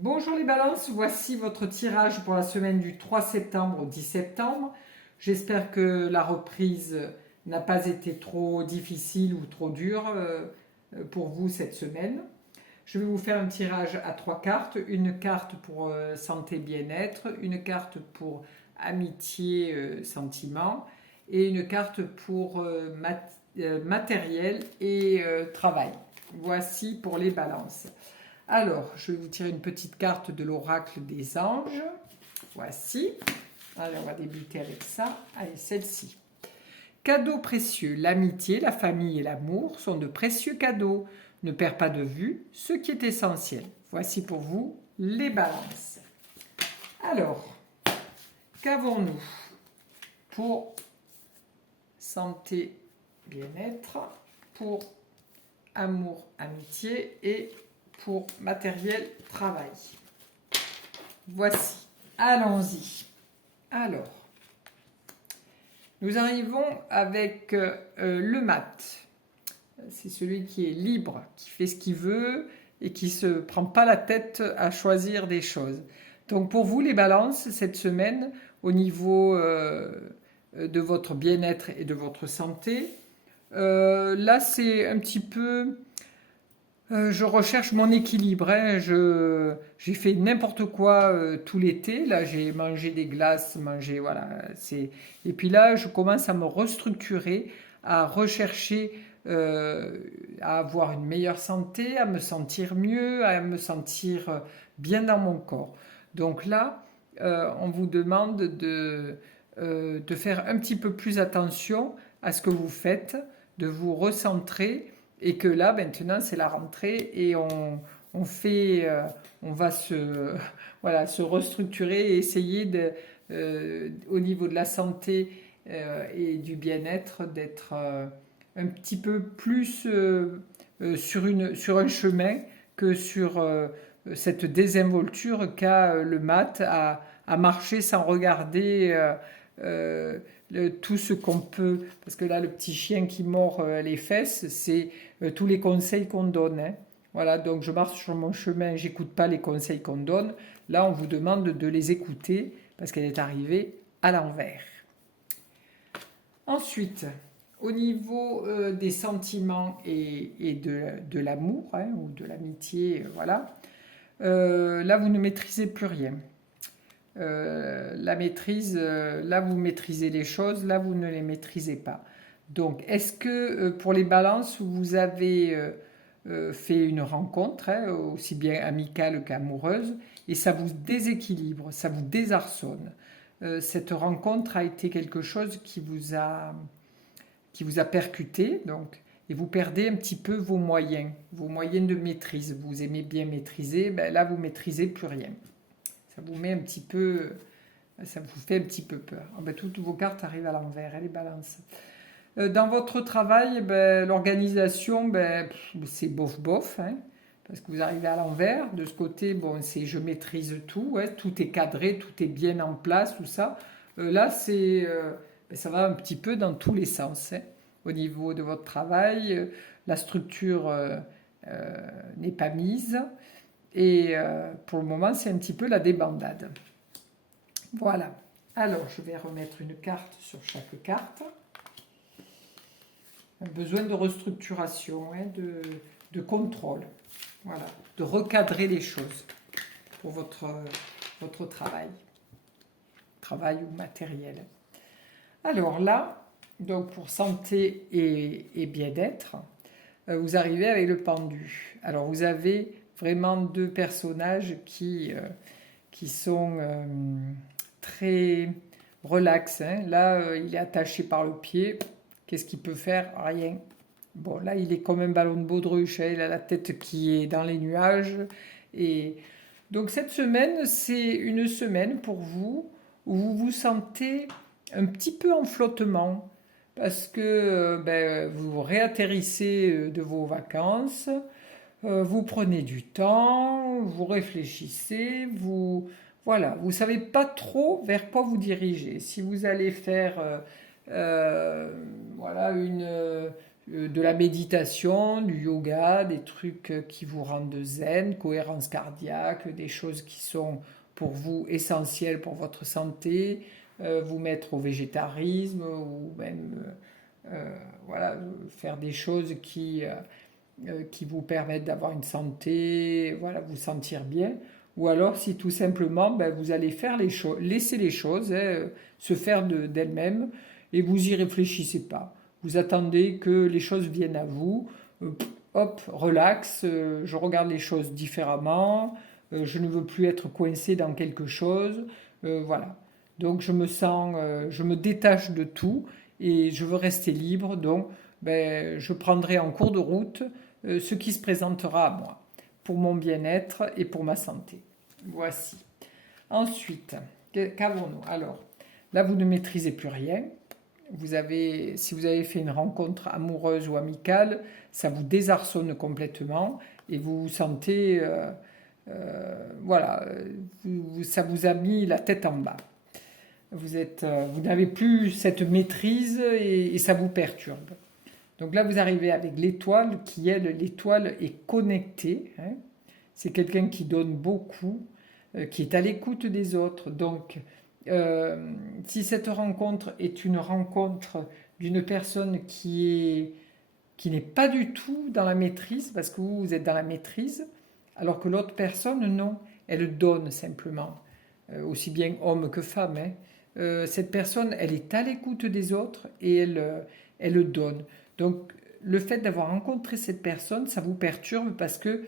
Bonjour les balances, voici votre tirage pour la semaine du 3 septembre au 10 septembre. J'espère que la reprise n'a pas été trop difficile ou trop dure pour vous cette semaine. Je vais vous faire un tirage à 3 cartes. Une carte pour santé bien-être, une carte pour amitié sentiment et une carte pour matériel et travail. Voici pour les balances. Alors, je vais vous tirer une petite carte de l'oracle des anges. Voici. Allez, on va débuter avec ça. Allez, celle-ci. Cadeaux précieux. L'amitié, la famille et l'amour sont de précieux cadeaux. Ne perds pas de vue ce qui est essentiel. Voici pour vous les balances. Alors, qu'avons-nous pour santé, bien-être, pour amour, amitié et pour matériel, travail. Voici. Allons-y. Alors, nous arrivons avec le mat. C'est celui qui est libre, qui fait ce qu'il veut et qui ne se prend pas la tête à choisir des choses. Donc pour vous les balances, cette semaine, au niveau de votre bien-être et de votre santé, là c'est un petit peu... je recherche mon équilibre. Hein. J'ai fait n'importe quoi tout l'été. Là, j'ai mangé des glaces, mangé, voilà. Et puis là, je commence à me restructurer, à rechercher, à avoir une meilleure santé, à me sentir mieux, à me sentir bien dans mon corps. Donc là, on vous demande de faire un petit peu plus attention à ce que vous faites, de vous recentrer et que là maintenant c'est la rentrée et on fait, on va se, voilà, se restructurer et essayer au niveau de la santé et du bien-être d'être un petit peu plus sur un chemin que sur cette désinvolture qu'a le mat à marcher sans regarder tout ce qu'on peut, parce que là le petit chien qui mord les fesses, c'est tous les conseils qu'on donne. Hein. Voilà, donc je marche sur mon chemin, j'écoute pas les conseils qu'on donne. Là, on vous demande de les écouter parce qu'elle est arrivée à l'envers. Ensuite, au niveau des sentiments et de l'amour hein, ou de l'amitié, voilà, là vous ne maîtrisez plus rien. La maîtrise, là vous maîtrisez les choses, là vous ne les maîtrisez pas. Donc, est-ce que pour les balances, vous avez fait une rencontre, hein, aussi bien amicale qu'amoureuse, et ça vous déséquilibre, ça vous désarçonne. Cette rencontre a été quelque chose qui vous a percuté, donc, et vous perdez un petit peu vos moyens de maîtrise. Vous aimez bien maîtriser, ben là vous maîtrisez plus rien. Ça vous met un petit peu, ça vous fait un petit peu peur. Oh ben, toutes vos cartes arrivent à l'envers, les balances. Dans votre travail, ben, l'organisation, ben, c'est bof-bof, hein, parce que vous arrivez à l'envers. De ce côté, bon, c'est je maîtrise tout, ouais, tout est cadré, tout est bien en place, tout ça. Là, ben, ça va un petit peu dans tous les sens. Hein. Au niveau de votre travail, la structure n'est pas mise. Et pour le moment, c'est un petit peu la débandade. Voilà. Alors, je vais remettre une carte sur chaque carte. Un besoin de restructuration, hein, de contrôle. Voilà. De recadrer les choses pour votre travail. Travail ou matériel. Alors là, donc pour santé et bien-être, vous arrivez avec le pendu. Alors vous avez vraiment deux personnages qui sont très relax. Hein. Là, il est attaché par le pied. Qu'est-ce qu'il peut faire? Rien. Bon, là, il est comme un ballon de baudruche. Hein. Il a la tête qui est dans les nuages. Et donc cette semaine, c'est une semaine pour vous où vous vous sentez un petit peu en flottement parce que ben, vous réatterrissez de vos vacances. Vous prenez du temps, vous réfléchissez, voilà, vous savez pas trop vers quoi vous diriger. Si vous allez faire voilà de la méditation, du yoga, des trucs qui vous rendent zen, cohérence cardiaque, des choses qui sont pour vous essentielles pour votre santé, vous mettre au végétarisme ou même voilà, faire des choses qui vous permettent d'avoir une santé, voilà, vous sentir bien. Ou alors si tout simplement vous allez faire les choses, laisser les choses se faire d'elles-mêmes et vous y réfléchissez pas. Vous attendez que les choses viennent à vous. Hop, relax, je regarde les choses différemment, je ne veux plus être coincé dans quelque chose, voilà. Donc je me détache de tout et je veux rester libre, donc je prendrai en cours de route ce qui se présentera à moi, pour mon bien-être et pour ma santé. Voici. Ensuite, qu'avons-nous? Alors, là, vous ne maîtrisez plus rien. Si vous avez fait une rencontre amoureuse ou amicale, ça vous désarçonne complètement et vous vous sentez, voilà, ça vous a mis la tête en bas. Vous n'avez plus cette maîtrise et ça vous perturbe. Donc là, vous arrivez avec l'étoile qui, elle, l'étoile est connectée. Hein. C'est quelqu'un qui donne beaucoup, qui est à l'écoute des autres. Donc, si cette rencontre est une rencontre d'une personne qui n'est pas du tout dans la maîtrise, parce que vous êtes dans la maîtrise, alors que l'autre personne, non, elle donne simplement, aussi bien homme que femme. Hein. Cette personne, elle est à l'écoute des autres et elle donne. Donc, le fait d'avoir rencontré cette personne, ça vous perturbe parce que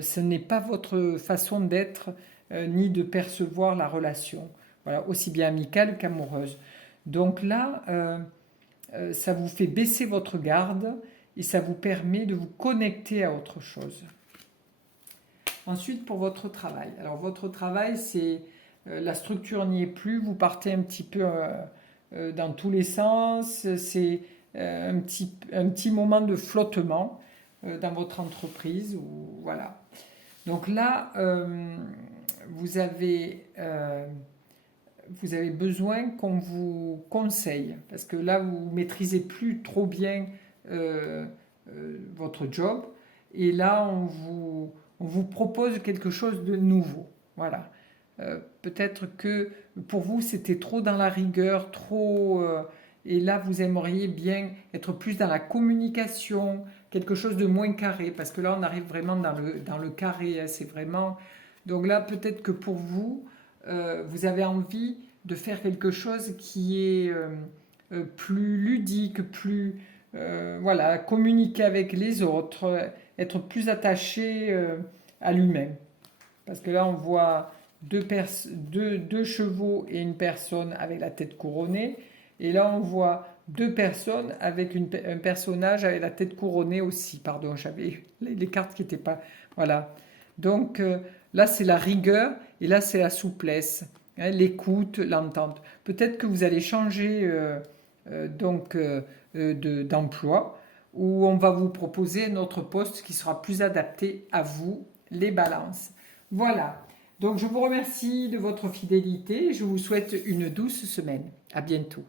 ce n'est pas votre façon d'être ni de percevoir la relation. Voilà, aussi bien amicale qu'amoureuse. Donc là, ça vous fait baisser votre garde et ça vous permet de vous connecter à autre chose. Ensuite, pour votre travail. Alors, votre travail, c'est la structure n'y est plus, vous partez un petit peu dans tous les sens, c'est un petit moment de flottement dans votre entreprise. Voilà. Donc là, vous avez besoin qu'on vous conseille, parce que là, vous ne maîtrisez plus trop bien votre job, et là, on vous propose quelque chose de nouveau. Voilà. Peut-être que pour vous, c'était trop dans la rigueur, trop... et là, vous aimeriez bien être plus dans la communication, quelque chose de moins carré, parce que là, on arrive vraiment dans le carré. Hein, c'est vraiment... Donc là, peut-être que pour vous, vous avez envie de faire quelque chose qui est plus ludique, plus... voilà, communiquer avec les autres, être plus attaché à lui-même. Parce que là, on voit deux chevaux et une personne avec la tête couronnée. Et là, on voit deux personnes avec un personnage avec la tête couronnée aussi. Pardon, j'avais les cartes qui n'étaient pas... Voilà. Donc là, c'est la rigueur et là, c'est la souplesse, hein, l'écoute, l'entente. Peut-être que vous allez changer d'emploi où on va vous proposer un autre poste qui sera plus adapté à vous, les balances. Voilà. Donc, je vous remercie de votre fidélité et je vous souhaite une douce semaine. À bientôt.